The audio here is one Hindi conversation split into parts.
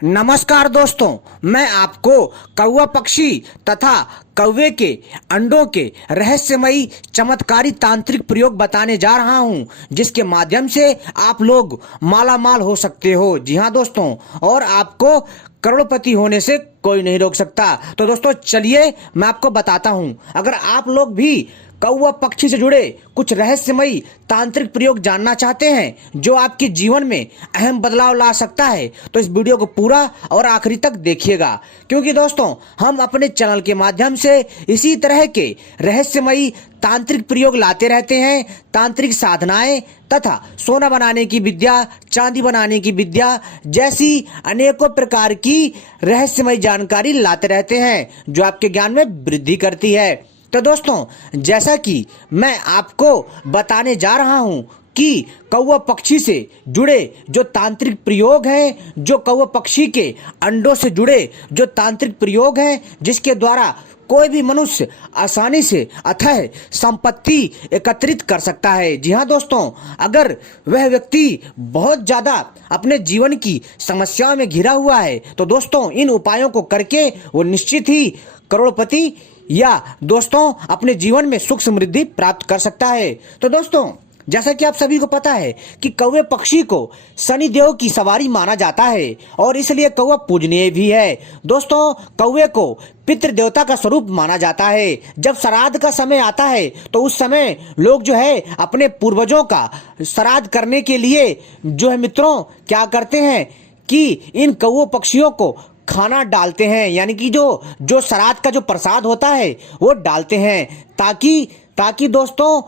नमस्कार दोस्तों, मैं आपको कौवा पक्षी तथा कौवे के अंडों के रहस्यमयी चमत्कारी तांत्रिक प्रयोग बताने जा रहा हूं, जिसके माध्यम से आप लोग मालामाल हो सकते हो। जी हां दोस्तों, और आपको करोड़पति होने से कोई नहीं रोक सकता। तो दोस्तों चलिए मैं आपको बताता हूं। अगर आप लोग भी कौवा पक्षी से जुड़े कुछ रहस्यमयी तांत्रिक प्रयोग जानना चाहते हैं जो आपके जीवन में अहम बदलाव ला सकता है, तो इस वीडियो को पूरा और आखिरी तक देखिएगा, क्योंकि दोस्तों हम अपने चैनल के माध्यम से इसी तरह के रहस्यमयी तांत्रिक प्रयोग लाते रहते हैं। तांत्रिक साधनाएं तथा सोना बनाने की विद्या, चांदी बनाने की विद्या जैसी अनेकों प्रकार की रहस्यमयी जानकारी लाते रहते हैं जो आपके ज्ञान में वृद्धि करती है। तो दोस्तों, जैसा कि मैं आपको बताने जा रहा हूं कि कौवा पक्षी से जुड़े जो तांत्रिक प्रयोग हैं, जो कौवा पक्षी के अंडों से जुड़े जो तांत्रिक प्रयोग हैं, जिसके द्वारा कोई भी मनुष्य आसानी से अथाह संपत्ति एकत्रित कर सकता है। जी हाँ दोस्तों, अगर वह व्यक्ति बहुत ज्यादा अपने जीवन की समस्याओं में घिरा हुआ है, तो दोस्तों इन उपायों को करके वो निश्चित ही करोड़पति या दोस्तों अपने जीवन में सुख समृद्धि प्राप्त कर सकता है। तो दोस्तों, जैसा कि आप सभी को पता है कि कौवे पक्षी को शनि देव की सवारी माना जाता है और इसलिए कौवा पूजनीय भी है। दोस्तों, कौवे को पितृ देवता का स्वरूप माना जाता है। जब श्राद्ध का समय आता है तो उस समय लोग जो है अपने पूर्वजों का श्राद्ध करने के लिए जो है मित्रों क्या करते हैं कि इन कौवे पक्षियों को खाना डालते हैं, यानी कि जो श्राद्ध का जो प्रसाद होता है वो डालते हैं, ताकि दोस्तों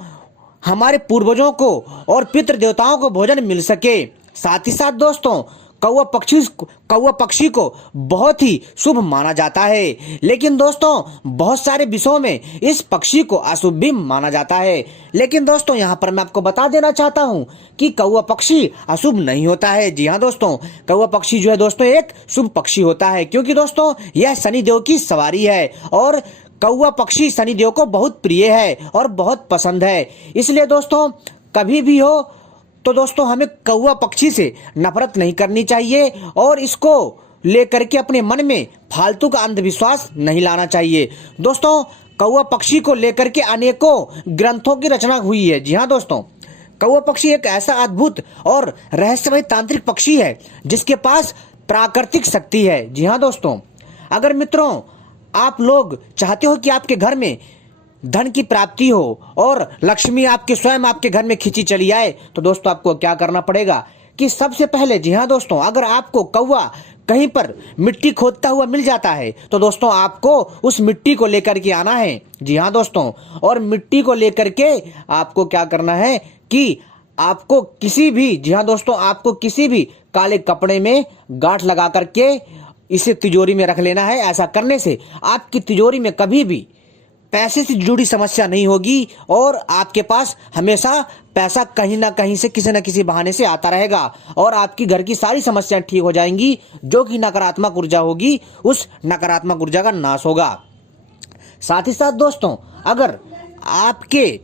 हमारे पूर्वजों को और पितृ देवताओं को भोजन मिल सके। साथ ही साथ दोस्तों कौवा पक्षी को बहुत ही शुभ माना जाता है, लेकिन दोस्तों बहुत सारे विषयों में इस पक्षी को अशुभ भी माना जाता है। लेकिन दोस्तों यहाँ पर मैं आपको बता देना चाहता हूँ कि कौवा पक्षी अशुभ नहीं होता है। जी हाँ दोस्तों, कौवा पक्षी जो है दोस्तों एक शुभ पक्षी होता है, क्योंकि दोस्तों यह शनि देव की सवारी है और कौवा पक्षी शनि देव को बहुत प्रिय है और बहुत पसंद है। इसलिए दोस्तों कभी भी हो तो दोस्तों हमें कौवा पक्षी से नफरत नहीं करनी चाहिए और इसको लेकर के अपने मन में फालतू का अंधविश्वास नहीं लाना चाहिए। दोस्तों कौवा पक्षी को लेकर के अनेकों ग्रंथों की रचना हुई है। जी हाँ दोस्तों, कौवा पक्षी एक ऐसा अद्भुत और रहस्यमय तांत्रिक पक्षी है जिसके पास प्राकृतिक शक्ति है। जी हाँ दोस्तों, अगर मित्रों आप लोग चाहते हो कि आपके घर में धन की प्राप्ति हो और लक्ष्मी स्वयं आपके घर में खिंची चली आए, तो दोस्तों आपको क्या करना पड़ेगा कि सबसे पहले, जी हाँ दोस्तों, अगर आपको कौवा कहीं पर मिट्टी खोदता हुआ मिल जाता है तो दोस्तों आपको उस मिट्टी को लेकर के आना है। जी हाँ दोस्तों, और मिट्टी को लेकर के आपको क्या करना है कि आपको किसी भी, जी हाँ दोस्तों, आपको किसी भी काले कपड़े में गांठ लगा करके इसे तिजोरी में रख लेना है। ऐसा करने से आपकी तिजोरी में कभी भी पैसे से जुड़ी समस्या नहीं होगी और आपके पास हमेशा पैसा कहीं ना कहीं से किसी न किसी बहाने से आता रहेगा और आपकी घर की सारी समस्याएं ठीक हो जाएंगी। जो कि नकारात्मक ऊर्जा होगी उस नकारात्मक ऊर्जा का नाश होगा। साथ ही साथ दोस्तों अगर आपके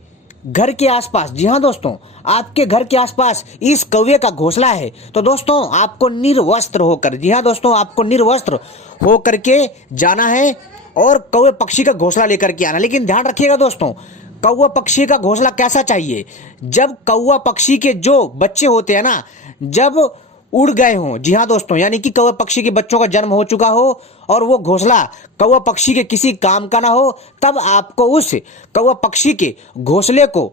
घर के आसपास, जी हाँ दोस्तों, आपके घर के आसपास इस कौवे का घोंसला है तो दोस्तों आपको निर्वस्त्र होकर, जी हाँ दोस्तों, आपको निर्वस्त्र होकर के जाना है और कौवे पक्षी का घोंसला लेकर के आना। लेकिन ध्यान रखिएगा दोस्तों, कौवा पक्षी का घोंसला कैसा चाहिए? जब कौवा पक्षी के जो बच्चे होते हैं ना, जब उड़ गए हों, जी हाँ दोस्तों, यानी कि कौवा पक्षी के बच्चों का जन्म हो चुका हो और वो घोंसला कौवा पक्षी के किसी काम का ना हो, तब आपको उस कौवा पक्षी के घोंसले को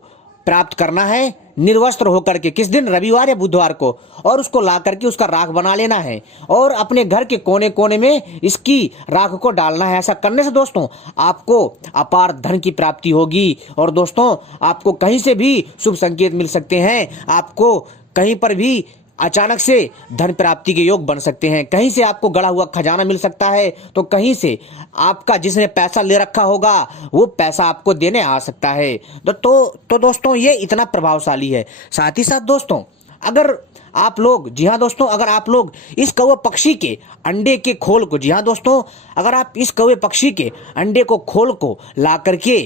प्राप्त करना है निर्वस्त्र होकर के। किस दिन? रविवार या बुधवार को, और उसको ला करके उसका राख बना लेना है और अपने घर के कोने कोने में इसकी राख को डालना है। ऐसा करने से दोस्तों आपको अपार धन की प्राप्ति होगी और दोस्तों आपको कहीं से भी शुभ संकेत मिल सकते हैं। आपको कहीं पर भी अचानक से धन प्राप्ति के योग बन सकते हैं। कहीं से आपको गड़ा हुआ खजाना मिल सकता है तो कहीं से आपका जिसने पैसा ले रखा होगा वो पैसा आपको देने आ सकता है। तो दोस्तों ये इतना प्रभावशाली है। साथ ही साथ दोस्तों अगर आप लोग, जी हाँ दोस्तों, अगर आप लोग इस कौवे पक्षी के अंडे के खोल को, जी हाँ दोस्तों, अगर आप इस कौवे पक्षी के अंडे को खोल को ला करके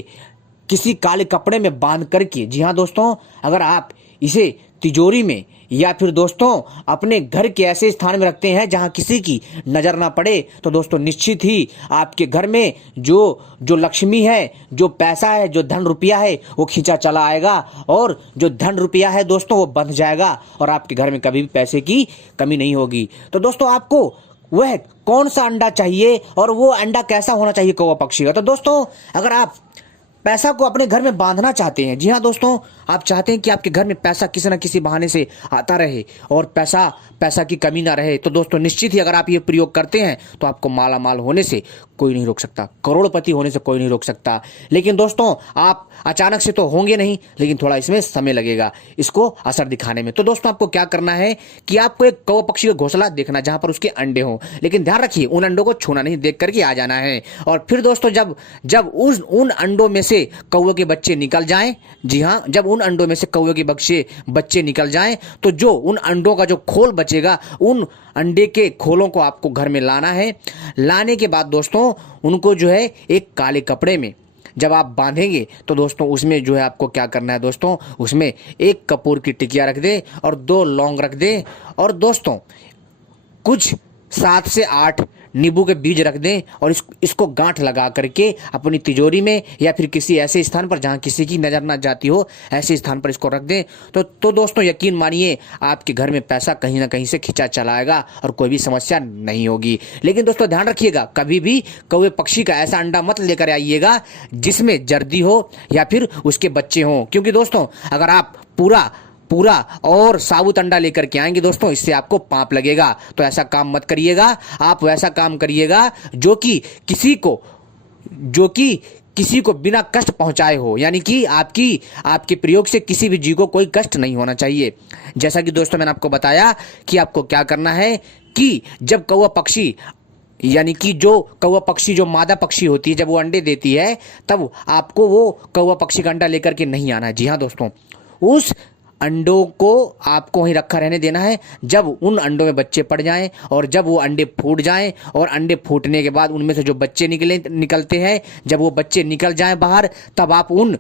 किसी काले कपड़े में बांध करके, जी हाँ दोस्तों, अगर आप इसे तिजोरी में या फिर दोस्तों अपने घर के ऐसे स्थान में रखते हैं जहां किसी की नजर ना पड़े, तो दोस्तों निश्चित ही आपके घर में जो लक्ष्मी है, जो पैसा है, जो धन रुपया है, वो खींचा चला आएगा और जो धन रुपया है दोस्तों वो बंध जाएगा और आपके घर में कभी भी पैसे की कमी नहीं होगी। तो दोस्तों आपको वह कौन सा अंडा चाहिए और वो अंडा कैसा होना चाहिए कौवा पक्षी का? तो दोस्तों अगर आप पैसा को अपने घर में बांधना चाहते हैं, जी हाँ दोस्तों, आप चाहते हैं कि आपके घर में पैसा किसी न किसी बहाने से आता रहे और पैसा की कमी ना रहे, तो दोस्तों निश्चित ही अगर आप ये प्रयोग करते हैं तो आपको माला माल होने से कोई नहीं रोक सकता, करोड़पति होने से कोई नहीं रोक सकता। लेकिन दोस्तों आप अचानक से तो होंगे नहीं, लेकिन थोड़ा इसमें समय लगेगा इसको असर दिखाने में। तो दोस्तों आपको क्या करना है कि आपको एक कौवा पक्षी का घोंसला देखना जहां पर उसके अंडे हों, लेकिन ध्यान रखिए उन अंडों को छूना नहीं, देख करके आ जाना है। और फिर दोस्तों जब उन अंडों में से कौवे के बच्चे निकल जाएं, जी हाँ, जब उन अंडों में से कौवे के बच्चे निकल जाएं, तो जो उन अंडों का जो खोल बचेगा, उन अंडे के खोलों को आपको घर में लाना है। लाने के बाद दोस्तों उनको जो है एक काले कपड़े में जब आप बांधेंगे तो दोस्तों उसमें जो है आपको क्या करना है दोस्तों, उसमें एक कपूर की टिकिया रख दे और 2 लौंग रख दे और दोस्तों कुछ 7 से 8 नींबू के बीज रख दें और इसको गांठ लगा करके अपनी तिजोरी में या फिर किसी ऐसे स्थान पर जहां किसी की नजर ना जाती हो, ऐसे स्थान पर इसको रख दें। तो दोस्तों यकीन मानिए आपके घर में पैसा कहीं ना कहीं से खिंचा चला आएगा और कोई भी समस्या नहीं होगी। लेकिन दोस्तों ध्यान रखिएगा, कभी भी कौवे पक्षी का ऐसा अंडा मत लेकर आइएगा जिसमें जर्दी हो या फिर उसके बच्चे हों, क्योंकि दोस्तों अगर आप पूरा और साबुत अंडा लेकर के आएंगे दोस्तों, इससे आपको पाप लगेगा। तो ऐसा काम मत करिएगा, आप वैसा काम करिएगा जो कि किसी को बिना कष्ट पहुंचाए हो, यानी कि आपके प्रयोग से किसी भी जीव को कोई कष्ट नहीं होना चाहिए। जैसा कि दोस्तों मैंने आपको बताया कि आपको क्या करना है कि जब कौवा पक्षी यानी कि जो कौवा पक्षी जो मादा पक्षी होती है, जब वो अंडे देती है तब आपको वो कौवा पक्षी का अंडा लेकर के नहीं आना है। जी हाँ दोस्तों, उस अंडों को आपको वहीं रखा रहने देना है। जब उन अंडों में बच्चे पड़ जाएं और जब वो अंडे फूट जाएं और अंडे फूटने के बाद उनमें से जो बच्चे निकलते हैं, जब वो बच्चे निकल जाएं बाहर, तब आप उन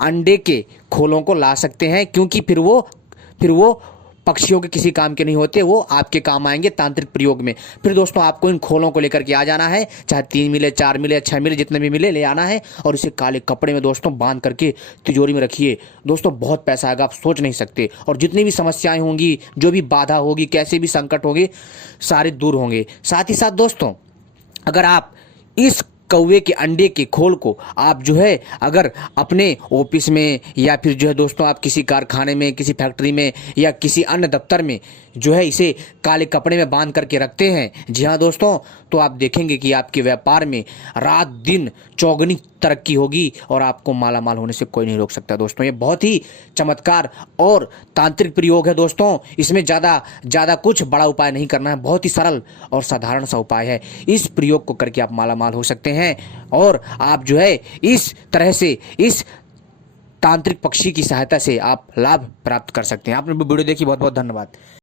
अंडे के खोलों को ला सकते हैं, क्योंकि फिर वो पक्षियों के किसी काम के नहीं होते, वो आपके काम आएंगे तांत्रिक प्रयोग में। फिर दोस्तों आपको इन खोलों को लेकर के आ जाना है, चाहे 3 मिले, 4 मिले, 6 मिले, जितने भी मिले ले आना है और इसे काले कपड़े में दोस्तों बांध करके तिजोरी में रखिए। दोस्तों बहुत पैसा आएगा, आप सोच नहीं सकते, और जितनी भी समस्याएं होंगी, जो भी बाधा होगी, कैसे भी संकट होंगे, सारे दूर होंगे। साथ ही साथ दोस्तों अगर आप इस कौवे के अंडे के खोल को आप जो है अगर अपने ऑफिस में या फिर जो है दोस्तों आप किसी कारखाने में, किसी फैक्ट्री में या किसी अन्य दफ्तर में जो है इसे काले कपड़े में बांध करके रखते हैं, जी हाँ दोस्तों, तो आप देखेंगे कि आपके व्यापार में रात दिन चौगनी तरक्की होगी और आपको माला माल होने से कोई नहीं रोक सकता। दोस्तों ये बहुत ही चमत्कार और तांत्रिक प्रयोग है दोस्तों, इसमें ज़्यादा कुछ बड़ा उपाय नहीं करना है, बहुत ही सरल और साधारण सा उपाय है। इस प्रयोग को करके आप माला माल हो सकते हैं और आप जो है इस तरह से इस तांत्रिक पक्षी की सहायता से आप लाभ प्राप्त कर सकते हैं। आपने वीडियो देखी, बहुत बहुत धन्यवाद।